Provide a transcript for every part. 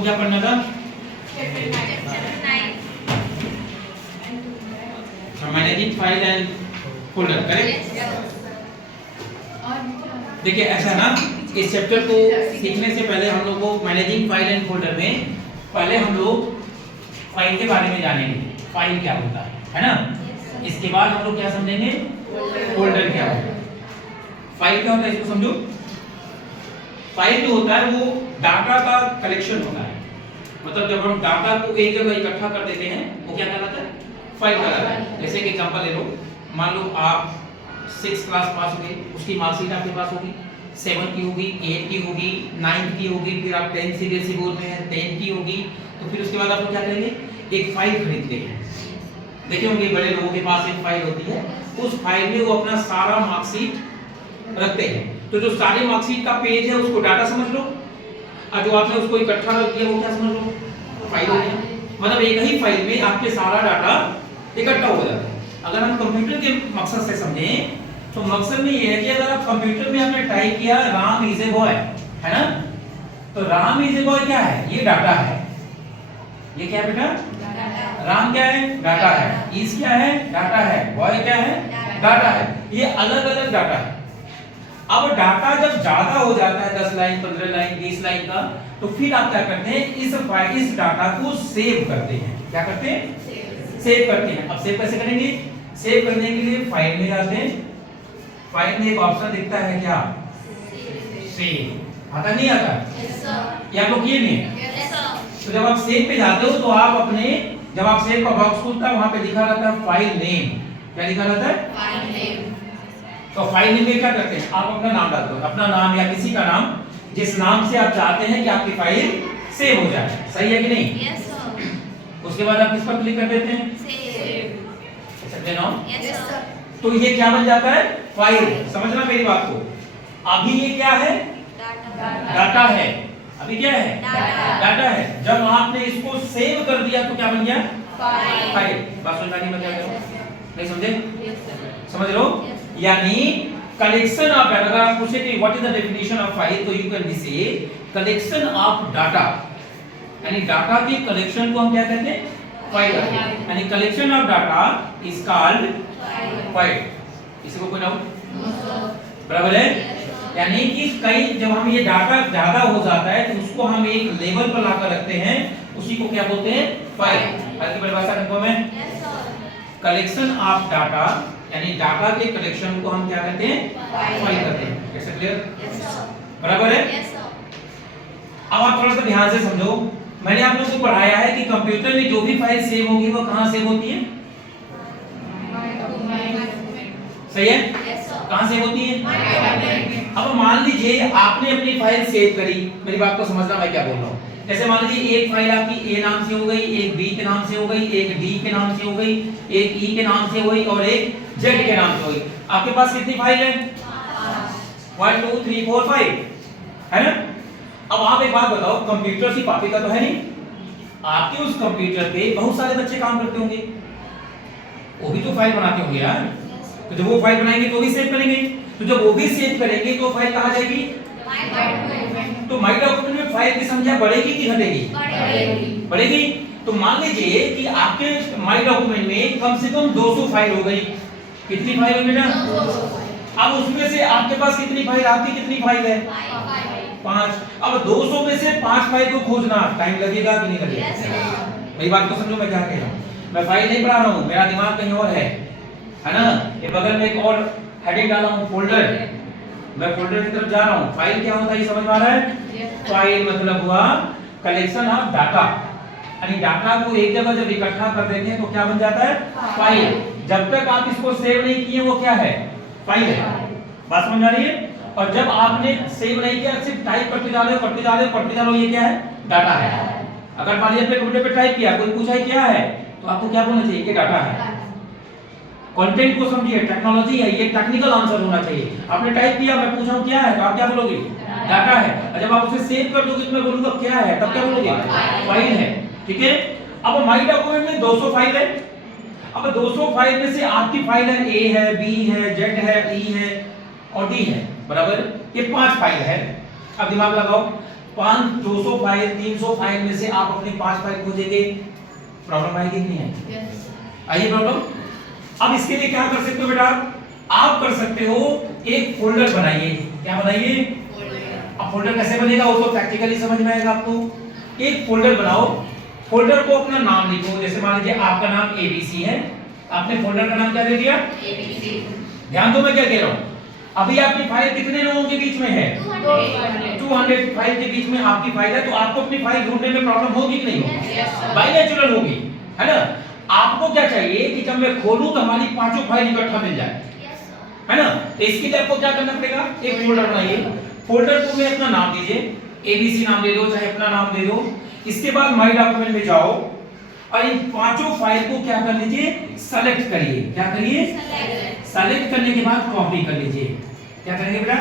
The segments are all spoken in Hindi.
को क्या पढ़ना था? Managing file and folder, correct? देखिए ऐसा ना, इस चैप्टर को सीखने से पहले हम लोग को मैनेजिंग फाइल एंड फोल्डर में पहले हम लोग फाइल के बारे में जानेंगे, फाइल क्या होता है ना? इसके बाद हम लोग क्या समझेंगे, फोल्डर क्या होता है। फाइल क्या होता है इसको समझो। फाइल जो होता है वो डाटा का कलेक्शन होता है, मतलब जब हम डाटा को एक जगह इकट्ठा कर देते हैं वो क्या कहलाता है, फाइल कहलाता है। जैसे कि एग्जांपल ले लो, मान लो आप 6th क्लास पास हो गए, उसकी मार्कशीट आपके पास होगी, 7 की होगी, 8 की होगी, 9 की होगी, फिर आप 10 सीबीएसई बोर्ड में है 10 की होगी, तो फिर उसके बाद आप क्या करेंगे, एक फाइल खरीदते हैं। देखे होंगे बड़े लोगों के पास एक फाइल होती है, उस फाइल में वो अपना सारा मार्कशीट रखते हैं। तो जो सारे मार्कशीट का पेज है उसको डाटा समझ लो, और जो आपने उसको इकट्ठा रख दिया वो क्या समझ लो, फाइल हो गया। मतलब एक ही फाइल में आपके सारा डाटा इकट्ठा हो जाता है। अगर हम कंप्यूटर के मकसद से समझें तो मकसद में ये है कि अगर आप कंप्यूटर में आपने टाइप किया राम इज ए बॉय, है ना, तो राम इज ए बॉय क्या है, ये डाटा है। ये क्या है बेटा, राम क्या है, डाटा है। इज क्या है, डाटा है। बॉय क्या है, डाटा है। ये अलग अलग डाटा है। अब डाटा जब ज्यादा हो जाता है 10 लाइन 15 लाइन 20 लाइन का, तो फिर आप क्या करते हैं, इस डाटा को सेव करते हैं। क्या करते हैं, सेव करते हैं। अब सेव कैसे करेंगे, सेव करने के लिए फाइल में जाते हैं, फाइल में एक ऑप्शन दिखता है क्या, सेव। आता नहीं आता? Yes sir. या लोग ये नहीं है? Yes sir. तो जब आप सेव पे जाते हो तो आप अपने, जब आप सेव का बॉक्स खुलता है वहां पे लिखा रहता है फाइल नेम। क्या लिखा रहता है, फाइल नेम। तो फाइल नेम में क्या करते हैं, आप अपना नाम डालते हो, अपना नाम या किसी का नाम जिस नाम से आप चाहते हैं कि आपकी फाइल सेव हो जाए। सही है कि नहीं? Yes sir. उसके बाद आप किस पर क्लिक कर देते हैं, सेव। समझे ना? Yes sir. तो ये क्या बन जाता है, फाइल। समझना मेरी बात को। अभी ये क्या है, डाटा है। अभी क्या है, डाटा है। जब आपने इसको सेव कर दिया तो क्या बन गया, फाइल। बात समझ में क्या करो, नहीं समझे? समझ लो। यानी कलेक्शन ऑफ डाटा। अगर आप पूछे कि what is the definition of file, तो यू कैन बी से कलेक्शन ऑफ डाटा। यानी डाटा के कलेक्शन को हम क्या कहते हैं, फाइल कहते हैं। यानी collection of data is called file. किसी को कोई डाउट? बराबर है। यानी कि कई जब हम ये डाटा ज्यादा हो जाता है तो उसको हम एक लेवल पर लाकर रखते हैं, उसी को क्या बोलते हैं, फाइल। आगे परिभाषा कंफर्म है? कलेक्शन ऑफ डाटा, यानी डाटा के कलेक्शन को हम क्या कहते हैं, फाइल कहते हैं। कैसे, क्लियर? बराबर है। अब आप थोड़ा सा ध्यान से समझो। मैंने आप लोगों को पढ़ाया है कि कंप्यूटर में जो भी फाइल सेव होगी वो कहां सेव होती है, सही है? कहां सेव होती है? अब मान लीजिए आपने अपनी फाइल सेव करी, मेरी बात को समझना मैं क्या बोल रहा हूं। जैसे मान लीजिए एक फाइल आपकी ए नाम से हो गई, एक बी के नाम से हो गई, एक डी के नाम से हो गई, एक ई के नाम से हो गई और एक जेड के नाम से हो गई। आपके पास कितनी फाइल है, 1 2 3 4 5, है ना? अब आप एक बात बताओ, कंप्यूटर सिर्फ आपका तो है नहीं, आपके उस कंप्यूटर पे बहुत सारे बच्चे काम करते होंगे, वो भी तो फाइल बनाते होंगे यार। तो जब वो फाइल बनाएंगे तो भी सेव करेंगे, तो जब वो भी सेव करेंगे तो फाइल कहां जाएगी, तो माय डॉक्यूमेंट में फाइल की संख्या बढ़ेगी कि घटेगी, बढ़ेगी। तो मान लीजिए कि आपके माय डॉक्यूमेंट में कम से कम 200 फाइल हो गई। कितनी फाइल है बेटा, 200। अब उसमें से आपके पास कितनी फाइल, आपकी कितनी फाइल है, 5। अब 200 में से 5 फाइल को खोजना टाइम लगेगा कि नहीं लगेगा? मेरी बात को समझो मैं क्या कह रहा हूं। मैं फाइल नहीं पढ़ा रहा हूं, मेरा दिमाग कहीं और है ना? ये बगल में एक और हेडिंग डाला हूं, फोल्डर। मैं फोल्डर की तरफ जा रहा हूं। फाइल क्या होता है ये समझ में आ रहा है? फाइल मतलब हुआ कलेक्शन ऑफ डाटा। यानी डाटा को एक जगह जब इकट्ठा कर देते हैं तो क्या बन जाता है, फाइल। जब तक आप इसको सेव नहीं किए वो क्या है, फाइल है। बात समझ आ रही है? और जब आपने सेव नहीं किया, सिर्फ टाइप करते जा रहे हो करते जा रहे हो करते जा रहे हो, ये क्या है, डाटा है। अगर मान लीजिए कंप्यूटर पे टाइप किया, कोई पूछा क्या है, तो आपको क्या बोलना चाहिए कि डाटा है। कंटेंट को समझिए, टेक्नोलॉजी है, ये टेक्निकल आंसर होना चाहिए। आपने टाइप किया, मैं पूछ रहा हूं क्या है, तो आप क्या बोलोगे, डाटा है। और जब आप उसे सेव कर दोगे तो मैं बोलूंगा क्या है, तब क्या बोलोगे, फाइल है। ठीक है? अब माय डॉक्यूमेंट में 200 फाइल है। अब 200 फाइल में से आपकी फाइल है ए है, बी है, जेड है, ई है और डी है, बराबर? ये 5 फाइल है। अब दिमाग लगाओ, 200 फाइल 300 फाइल में से आप अपनी 5 फाइल खोजेंगे, प्रॉब्लम आएगी कि नहीं आएगी? आइए प्रॉब्लम। अब इसके लिए क्या कर सकते हो बेटा, आप कर सकते हो एक फोल्डर बनाइए। क्या बनाइए? अब फोल्डर कैसे बनेगा वो तो प्रैक्टिकली समझ में आएगा आपको। एक फोल्डर बनाओ, फोल्डर को अपना नाम लिखो। जैसे मान लीजिए आपका नाम ABC है, आपने फोल्डर का नाम क्या दे दिया? ABC। ध्यान दो मैं क्या कह रहा हूं। अभी आपकी फाइल कितने लोगों के बीच में है? 200 फाइल के बीच में आपकी फाइल है, तो आपको अपनी फाइल ढूंढने में प्रॉब्लम होगी कि नहीं होगी? बाय नेचुरल होगी, है ना। आपको क्या चाहिए कि जब मैं खोलूं तो हमारी पांचों फाइल इकट्ठा मिल जाए, है ना। तो इसके लिए आपको क्या करना पड़ेगा, एक फोल्डर बनाइए। फोल्डर को मैं अपना नाम दीजिए, ABC नाम दे दो, चाहे अपना नाम दे दो। इसके बाद माय डॉक्यूमेंट में जाओ और इन पांचों फाइल को क्या कर लीजिए, सेलेक्ट करिए। क्या करिए? सेलेक्ट करने के बाद कॉपी कर लीजिए। क्या करेंगे बेटा?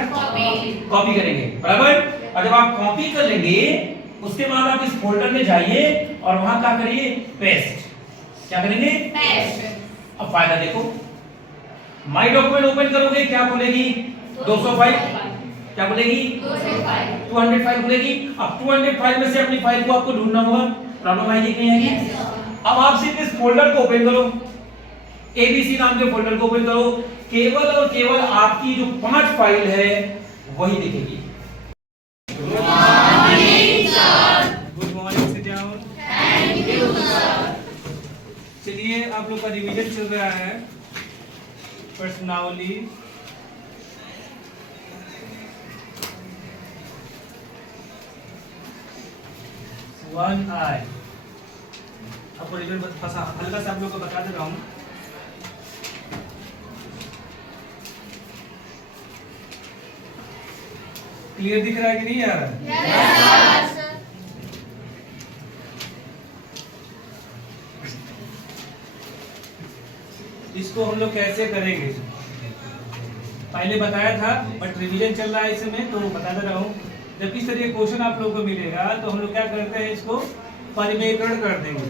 कॉपी करेंगे, बराबर। और जब आप कॉपी कर लेंगे उसके बाद आप इस फोल्डर में जाइए और वहां क्या करिए, पेस्ट। क्या करेंगे? पेस्ट। अब फायदा देखो, माय डॉक्यूमेंट ओपन करोगे क्या खुलेगी? 200 फाइल। क्या खुलेगी? 200 फाइल खुलेगी। अब 200 फाइल में से अपनी फाइल को आपको ढूंढना होगा, प्रॉब्लम आएगी कि नहीं आएगी? अब आप सिर्फ इस फोल्डर को ओपन करो, ABC नाम के फोल्डर को ओपन करो, केवल और केवल आपकी जो 5 फाइल है वही दिखेगी। Good morning sir. Good morning, sit down. Thank you sir. चलिए आप लोग का रिवीजन चल रहा है पर्सनावली। वन आई आपको रिवीजन हल्का सा आप लोग को बता दे रहा हूँ। क्लियर दिख रहा है कि नहीं यार? Yes sir. इसको हम लोग कैसे करेंगे पहले बताया था, बट रिवीजन चल रहा है इस समय तो बता दे रहा हूँ। जब इस तरह क्वेश्चन आप लोगों को मिलेगा तो हम लोग क्या करते हैं, इसको परिमेयकरण कर देंगे।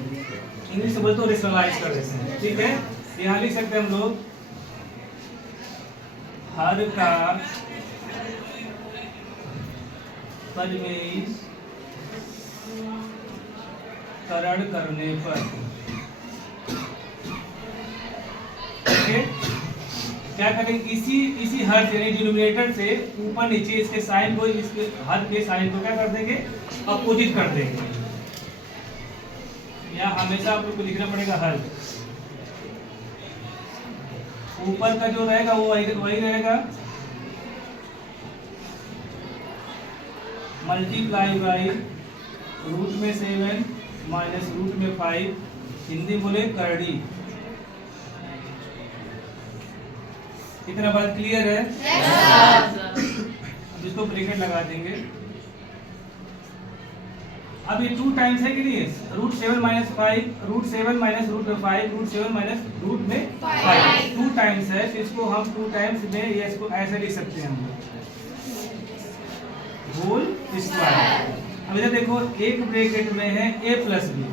इंग्लिश से बोलते हो रेशनलाइज कर देते हैं, ठीक है। यहाँ लिख सकते हैं हम लोग हर का परिमेयकरण करने पर, ठीक। क्या करेंगे, इसी हर यानी डिनोमिनेटर से ऊपर नीचे इसके साइन को, इसके हर के साइन को क्या कर देंगे, अपोजिट कर देंगे। यहाँ हमेशा आप लोग को लिखना पड़ेगा हर। ऊपर का जो रहेगा वो वही रहेगा, मल्टीप्लाई बाई रूट में 7 माइनस रूट में 5, हिंदी बोले करड़ी। इतना बात क्लियर है? अब इसको ब्रैकेट लगा देंगे। अब ये 2 टाइम्स है कि नहीं? Root 7 minus 5, root 7 minus root में 5, रूट 7 माइनस रूट में 5, 2 टाइम्स है, तो इसको हम 2 टाइम्स में ये इसको ऐसे लिख सकते हैं हम होल स्क्वायर। अब इधर देखो, एक ब्रैकेट में है a प्लस बी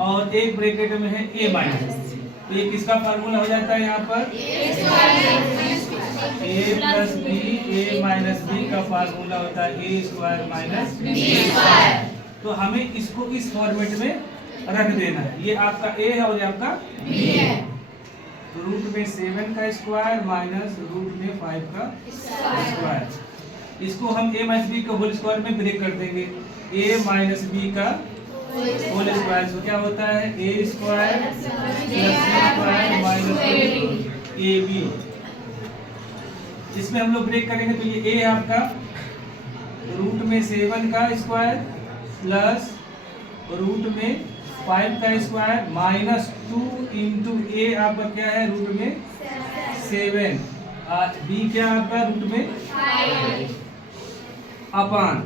और एक ब्रैकेट में है a माइनस बी, तो ये किसका फार्मूला हो जाता है? यहाँ पर a plus B, a minus B का फार्मूला होता है a square minus b square. तो हमें इसको इस फॉर्मेट में रख देना है। ये आपका a है और ये आपका b है। तो रूट में 7 का स्क्वायर माइनस रूट में 5 का स्क्वायर, इसको हम a माइनस बी का होल स्क्वायर में ब्रेक कर देंगे। a माइनस बी का होल स्क्वायर तो क्या होता है, a square plus b square minus ab। इसमें हम लोग ब्रेक करेंगे तो ये a है आपका रूट में 7 का स्क्वायर प्लस रूट में 5 का स्क्वायर माइनस 2 इंटू a आपका क्या है, रूट में 7, b क्या आपका रूट में 5 अपान।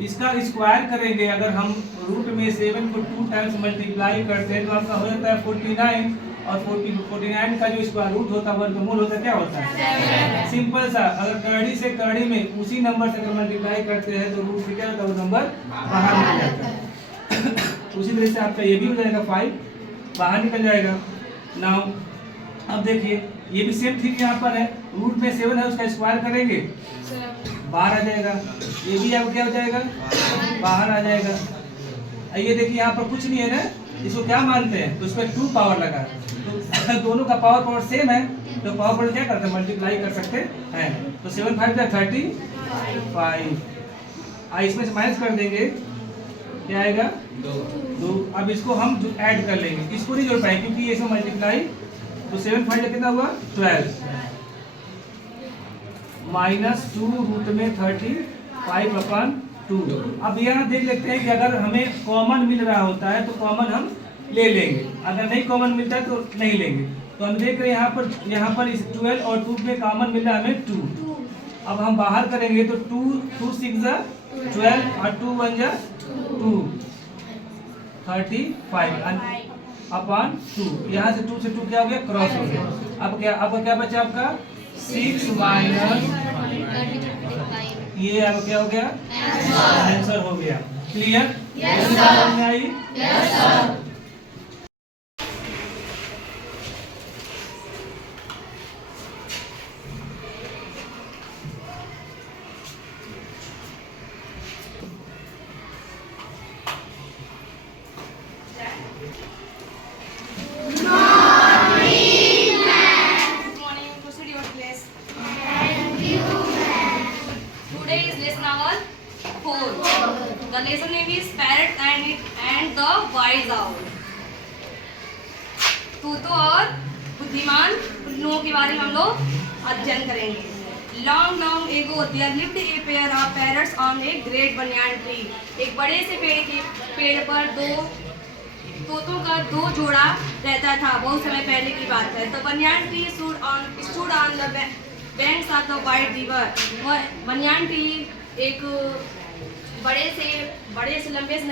इसका स्क्वायर करेंगे, अगर हम रूट में 7 को 2 टाइम्स मल्टीप्लाई करते हैं तो आपका हो जाता है 49, और 49 का जो स्क्वायर रूट होता है वर्गमूल होता है क्या होता है, सिंपल सा। अगर करड़ी से करड़ी में उसी नंबर से अगर मल्टीप्लाई करते हैं तो रूट से क्या होता है, वो नंबर बाहर निकल जाता है। उसी तरह से आपका ये भी हो जाएगा 5 बाहर निकल जाएगा। नाउ अब देखिए ये भी सेम थिंग यहाँ पर है, रूट में 7 है उसका स्क्वायर करेंगे बाहर आ जाएगा, ये भी आपका क्या हो जाएगा, बाहर आ जाएगा। ये देखिए यहाँ पर कुछ नहीं है ना, इसको क्या मानते हैं, तो उस पर 2 पावर लगा है, तो दोनों का पावर सेम है, तो पावर पर क्या करते हैं, मल्टीप्लाई कर सकते हैं। तो 7 5 35, इसमें से माइनस कर देंगे, क्या आएगा 2। अब इसको हम ऐड कर लेंगे, इसको नहीं जोड़ पाएंगे क्योंकि ये इसमें मल्टीप्लाई, तो 7 5 कितना हुआ 12 -2 रूट में 35/2। अब यहाँ देख लेते हैं कि अगर हमें कॉमन मिल रहा होता है तो कॉमन हम ले लेंगे, अगर नहीं कॉमन मिलता है तो नहीं लेंगे। तो हम देख रहे हैं यहाँ पर इस 12 और 2 में कॉमन मिल रहा है हमें 2। अब हम बाहर करेंगे तो 2 6 12 और 2 1 2, 35/2। यहाँ से 2 क्या हो गया, क्रॉस हो गया। अब क्या बचा आपका 6 माइनस, ये अब क्या हो गया, आंसर हो गया। क्लियर? समझ में आई? The lesson name is Parrot and the Wise Owl. तोतों और बुद्धिमान उल्लुओं के बारे में हम लोग अध्ययन करेंगे। Long ago, there lived a pair of parrots on a great banyan tree. एक बड़े से पेड़ पर 2 तोतों का 2 जोड़ा रहता था। बहुत समय पहले की बात है। The banyan tree stood on the banks of the wide river. banyan tree एक बड़े से लंबे से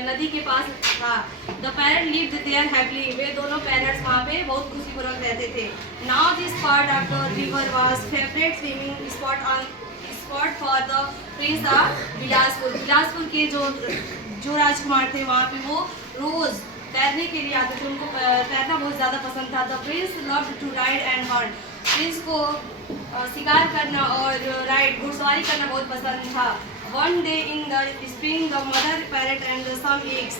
नदी के पास था। The parrot lived there happily. वे दोनों पैरट्स वहाँ पे बहुत खुशीपूर्वक रहते थे। Now this part of the river was favorite swimming spot for the prince of Bilaspur. Bilaspur के जो राजकुमार थे वहाँ पे वो रोज तैरने के लिए आते थे। उनको तैरना बहुत ज़्यादा पसंद था। The prince loved to ride and hunt. Prince को शिकार करना और घुड़सवारी करना बहुत पसंद था। One day in the spring, the mother parrot and laid some eggs.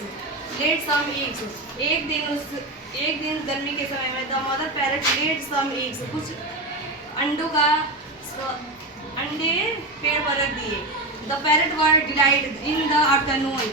एक दिन गर्मी के समय में the mother parrot laid some eggs. कुछ अंडे पेड़ पर रख दिए। The parrot were delighted in the afternoon.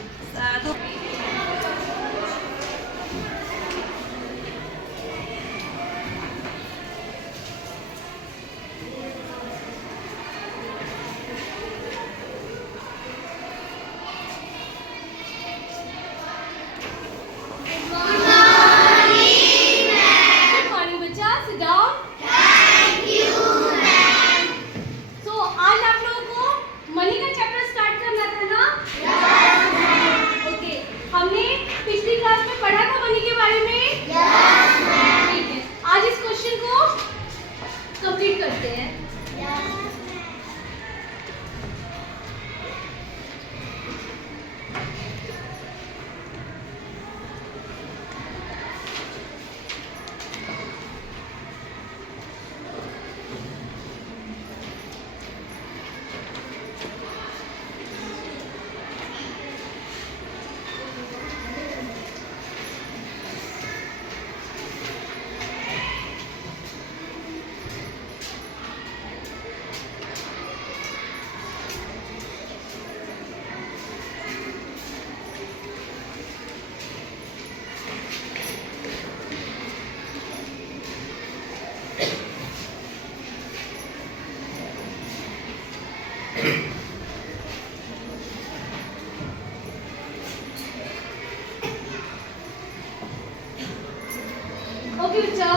Okay बच्चा,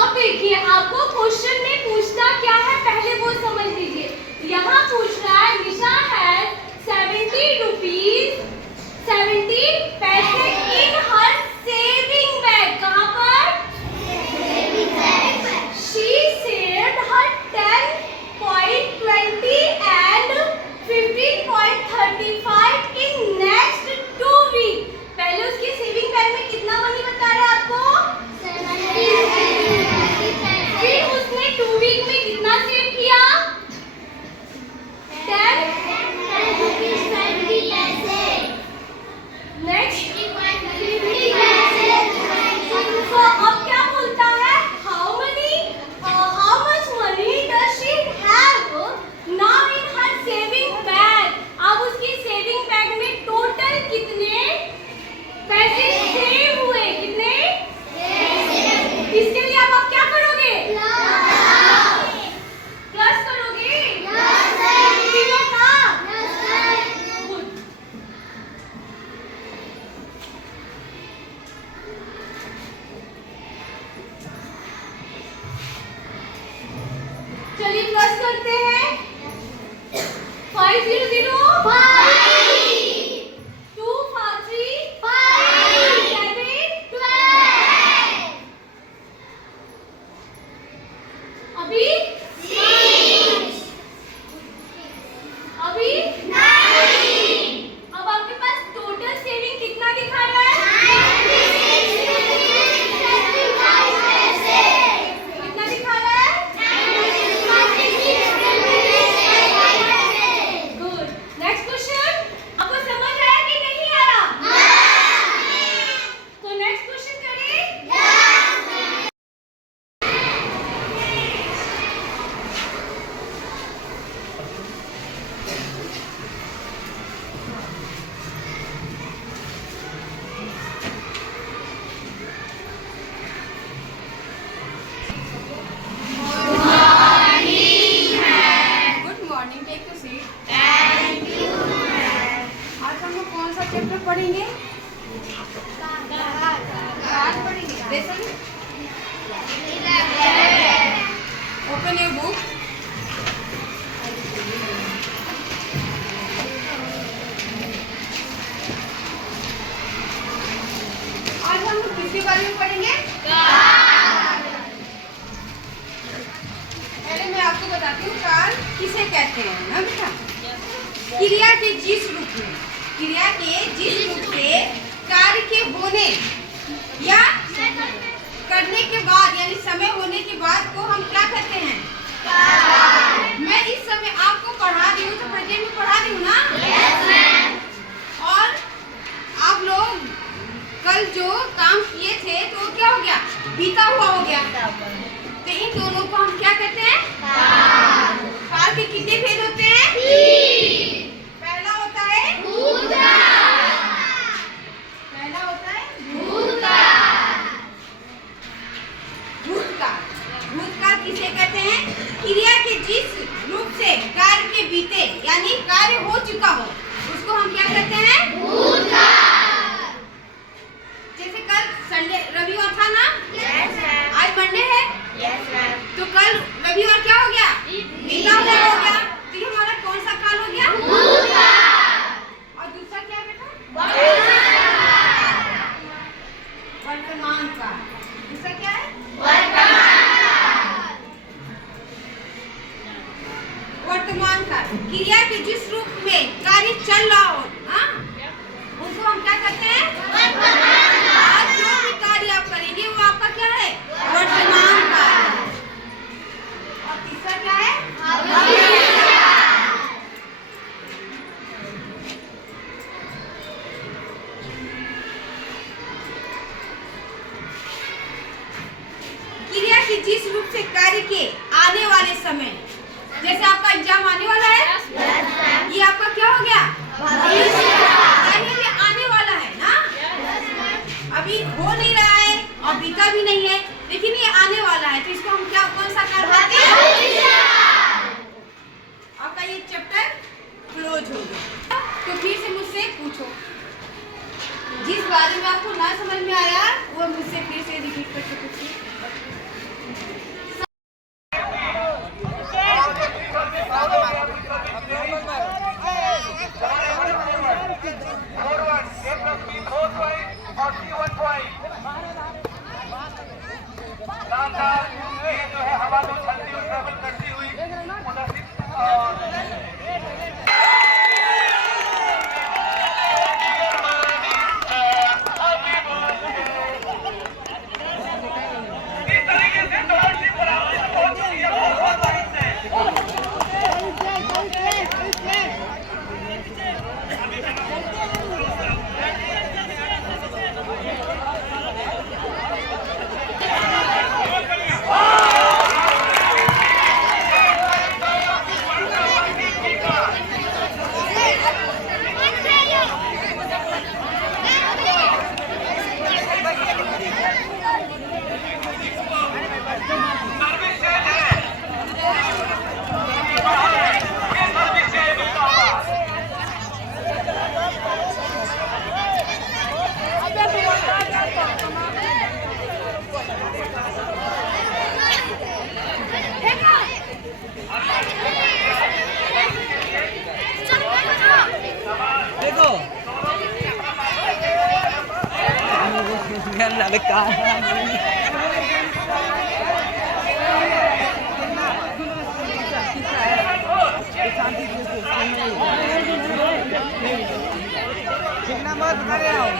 अब देखिए आपको क्वेश्चन में पूछना क्या है पहले वो समझ लीजिए। यहाँ पूछ रहा है निशा है 70 रुपीज 70 पैसे इन हर सेविंग बैग। कहाँ पर? Saving bag. She saved her 10.20 and 15.35 in next 2 week. पहले उसकी सेविंग बैग में कितना मनी बता रहा है आपको? फिर उसने 2 वीक में कितना सेव किया? होगी? नहीं। अब आपके पास टोटल सेविंग कितना दिखा रहा है? कितना दिखा रहा है? गुड। नेक्स्ट क्वेश्चन, आपको समझ आया कि नहीं आया? तो नेक्स्ट क्वेश्चन करें। Good morning, take to seat. Thank you ma'am. आज हम लोग कौन सा चैप्टर पढ़ेंगे? कार पढ़ेंगे। Lesson open your book. आज हम लोग किसके बारे में पढ़ेंगे? पहले मैं आपको बताती हूँ कार किसे कहते हैं ना बेटा। क्रिया के जिस रूप में, क्रिया के जिस रूप से कार्य के होने या करने के बाद यानी समय होने के बाद को हम क्या कहते हैं? मैं इस समय आपको पढ़ा दी हूँ तो प्रेजेंट में पढ़ा दी हूँ ना? और आप लोग कल जो काम किए थे तो वो क्या हो गया? बीता हुआ हो गया। तो इन दोनों को हम क्या कहते हैं? काल के कितने भेद होते हैं? पहला होता है पहला होता है भूतकाल। भूतकाल किसे कहते हैं? क्रिया के जिस रूप से कार्य के बीते यानी कार्य हो चुका हो उसको हम क्या कहते हैं? भूतकाल। जैसे कल संडे रविवार था ना? आज मंडे है। तो कल रविवार क्या हो गया? बीता हुआ हो गया। तो ये हमारा कौन सा काल हो गया? और दूसरा क्या है बेटा? वर्तमान काल। दूसरा क्या है? वर्तमान काल। क्रिया के जिस रूप में कार्य चल रहा हो उसको हम क्या कहते हैं? आज जो भी कार्य आप करेंगे वो आपका क्या है? वर्तमान काल। और तीसरा क्या है? क्रिया के जिस रूप से कार्य के आने वाले समय, जैसे आपका एग्जाम आने वाला है, ये आपका क्या हो गया? यानी ये आने वाला है ना? अभी हो नहीं रहा है और बीता भी नहीं है, लेकिन ये आने वाला है। तो इसको हम क्या कौन सा काल कहते हैं? आपका ये चैप्टर क्लोज हो गया। तो फिर से मुझसे पूछो, जिस बारे में आपको ना समझ में आया वो मुझसे फिर से रिपीट करके पूछिए। Ganun lang ka. शांति मत करे आओ